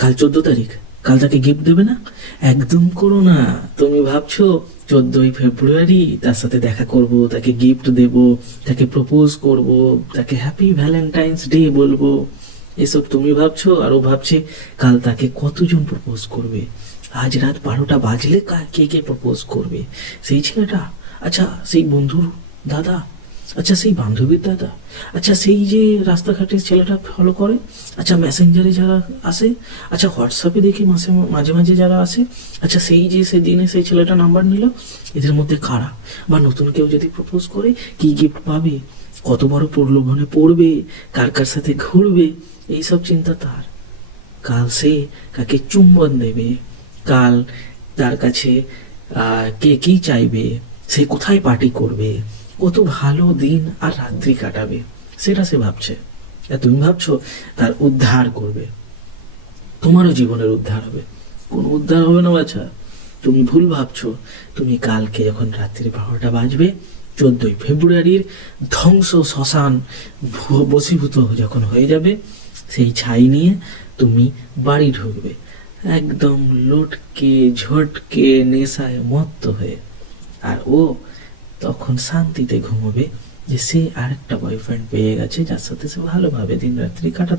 কাল 14 তারিখ, কাল তাকে গিফট দেবে না? একদম করো না। তুমি ভাবছো 14ই ফেব্রুয়ারি তার সাথে দেখা করব, তাকে গিফট দেব, তাকে প্রপোজ করব, তাকে হ্যাপি ভ্যালেন্টাইন্স ডে বলবো, এসব তুমি ভাবছো। আর ও ভাবছে কাল তাকে কতজন প্রপোজ করবে, আজ রাত 12টা বাজলে কে কে প্রপোজ করবে। সেই ছেলেটা, আচ্ছা সেই বন্ধুর দাদা, আচ্ছা সেই বান্ধবীর দাদা, আচ্ছা সেই যে রাস্তাঘাটে ছেলেটা ফলো করে, আচ্ছা মেসেঞ্জারে যারা আসে, আচ্ছা হোয়াটসঅ্যাপে দেখি মাঝে মাঝে যারা আসে, আচ্ছা সেই যে সেদিনে সেই ছেলেটা নাম্বার নিল, এদের মধ্যে কারা? বা নতুন কেউ যদি প্রপোজ করে কি গিফট পাবে, কত বড় প্রলোভনে পড়বে, কার কার সাথে ঘুরবে, এইসব চিন্তা তার। কাল সে কাকে চুম্বন দেবে, কাল তার কাছে কে কি চাইবে, সে কোথায় পার্টি করবে, কত ভালো দিন আর রাত্রি কাটাবে, সেটা সে ভাবছে। আর তুমি ভাবছো তার উদ্ধার করবে, তোমারও জীবনের উদ্ধার হবে। কোনো উদ্ধার হবে না বাছা, তুমি ভুল ভাবছো। তুমি কালকে যখন রাত্রি 12টা বাজবে, 14ই ফেব্রুয়ারির ধ্বংস শ্মশান বশীভূত যখন হয়ে যাবে, সেই ছাই নিয়ে তুমি বাড়ি ঢুকবে, একদম লটকে ঝটকে নেশায় মত্ত হয়ে। আর ও তখন শান্তিতে ঘুমোবে যে সে আরেকটা বয়ফ্রেন্ড পেয়ে গেছে, যার সাথে সে ভালোভাবে দিন রাত্রি কাটাতে